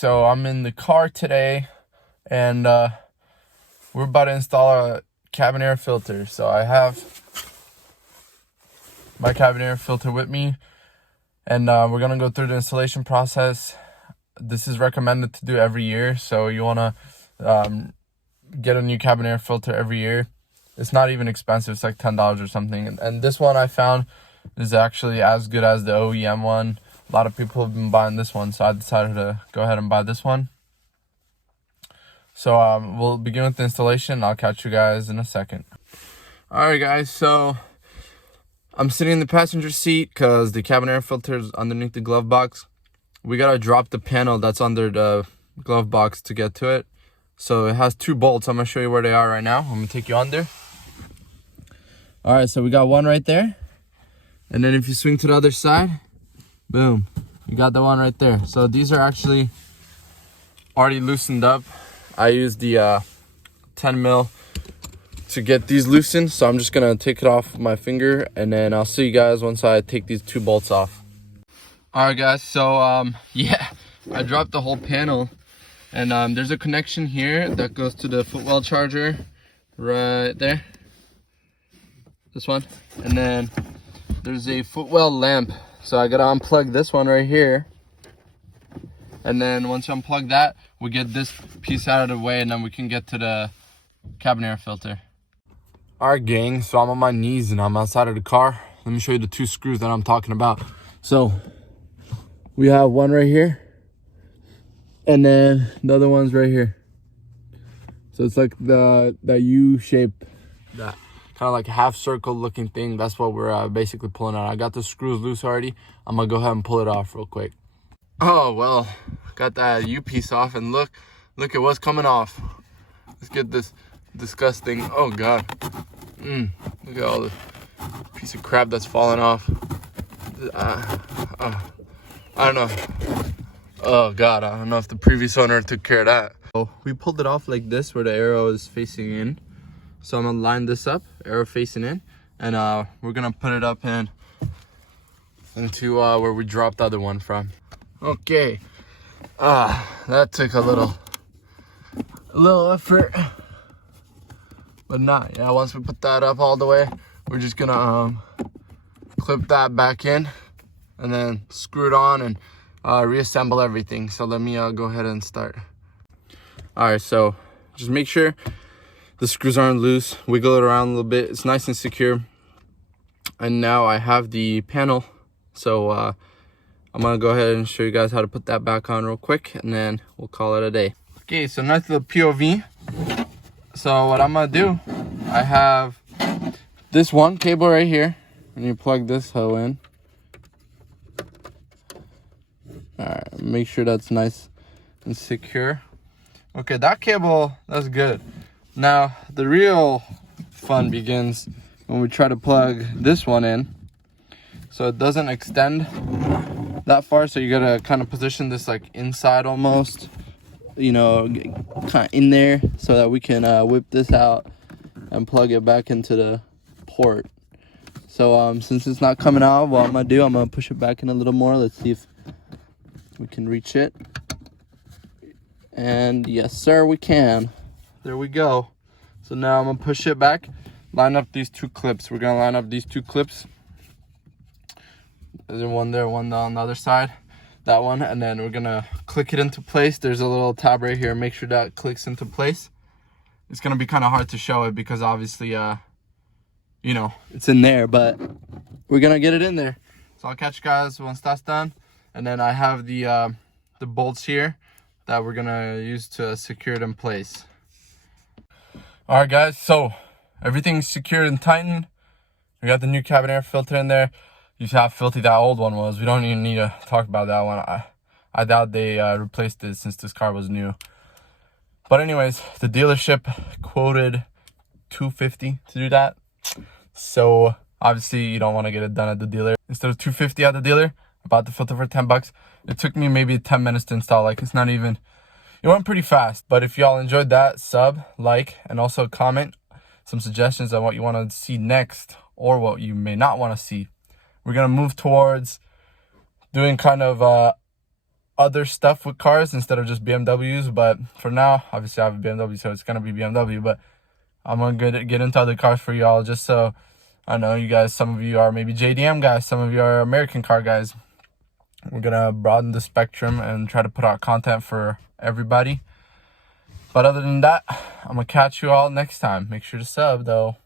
so I'm in the car today, and we're about to install a cabin air filter. So I have my cabin air filter with me, and we're gonna go through the installation process. This is recommended to do every year, so you wanna get a new cabin air filter every year. It's not even expensive, it's like $10 or something. And this one I found is actually as good as the OEM one. A lot of people have been buying this one, so I decided to go ahead and buy this one. So we'll begin with the installation. I'll catch you guys in a second. Alright guys, so I'm sitting in the passenger seat because the cabin air filter is underneath the glove box. We gotta drop the panel that's under the glove box to get to it. So it has 2 bolts. I'm gonna show you where they are right now. I'm gonna take you under. Alright, so we got one right there. And then if you swing to the other side, boom, you got the one right there. So these are actually already loosened up. I used the 10 mil to get these loosened, so I'm just gonna take it off my finger, and then I'll see you guys once I take these 2 bolts off. Alright guys, so yeah, I dropped the whole panel, and there's a connection here that goes to the footwell charger right there, this one, and then there's a footwell lamp, so I gotta unplug this one right here. And then once you unplug that, we get this piece out of the way, and then we can get to the cabin air filter. Alright gang, so I'm on my knees and I'm outside of the car. Let me show you the 2 screws that I'm talking about. So we have one right here, and then the other one's right here. So it's like the U shape, that kind of like a half circle looking thing. That's what we're basically pulling out. I got the screws loose already. I'm gonna go ahead and pull it off real quick. Oh well, got that U piece off, and look at what's coming off. Let's get this disgusting, oh god, look at all the piece of crap that's falling off. I don't know. Oh god, I don't know if the previous owner took care of that. So we pulled it off like this, where the arrow is facing in. So I'm gonna line this up, arrow facing in, and we're gonna put it up into where we dropped the other one from. Okay, that took a little effort, but not. Yeah, once we put that up all the way, we're just gonna clip that back in, and then screw it on and reassemble everything. So let me go ahead and start. All right, so just make sure the screws aren't loose. Wiggle it around a little bit. It's nice and secure. And now I have the panel, so I'm gonna go ahead and show you guys how to put that back on real quick, and then we'll call it a day. Okay, so nice little POV. So what I'm gonna do, I have this one cable right here, and you plug this hoe in. All right, make sure that's nice and secure. Okay, that cable, that's good. Now the real fun begins when we try to plug this one in, so it doesn't extend that far. So you gotta kind of position this like inside almost, you know, kind of in there, so that we can whip this out and plug it back into the port. So since it's not coming out, what I'm gonna push it back in a little more. Let's see if we can reach it. And yes sir, we can. There we go. So now I'm gonna push it back, line up these 2 clips. We're gonna line up these 2 clips. There's one there, one on the other side, that one, and then we're gonna click it into place. There's a little tab right here. Make sure that clicks into place. It's gonna be kind of hard to show it because obviously you know, it's in there, but we're gonna get it in there. So I'll catch you guys once that's done. And then I have the bolts here that we're gonna use to secure it in place. All right guys, so everything's secured and tightened. We got the new cabin air filter in there. You see how filthy that old one was. We don't even need to talk about that one. I doubt they replaced it since this car was new. But anyways, the dealership quoted $250 to do that. So obviously you don't want to get it done at the dealer. Instead of $250 at the dealer, I bought the filter for 10 bucks. It took me maybe 10 minutes to install. Like, it's not even, it went pretty fast. But if y'all enjoyed that, sub, like, and also comment some suggestions on what you want to see next, or what you may not want to see. We're going to move towards doing kind of a other stuff with cars instead of just BMWs. But for now, obviously I have a BMW, so it's gonna be BMW. But I'm gonna get into other cars for y'all, just so I know you guys. Some of you are maybe JDM guys, some of you are American car guys. We're gonna broaden the spectrum and try to put out content for everybody. But other than that, I'm gonna catch you all next time. Make sure to sub though.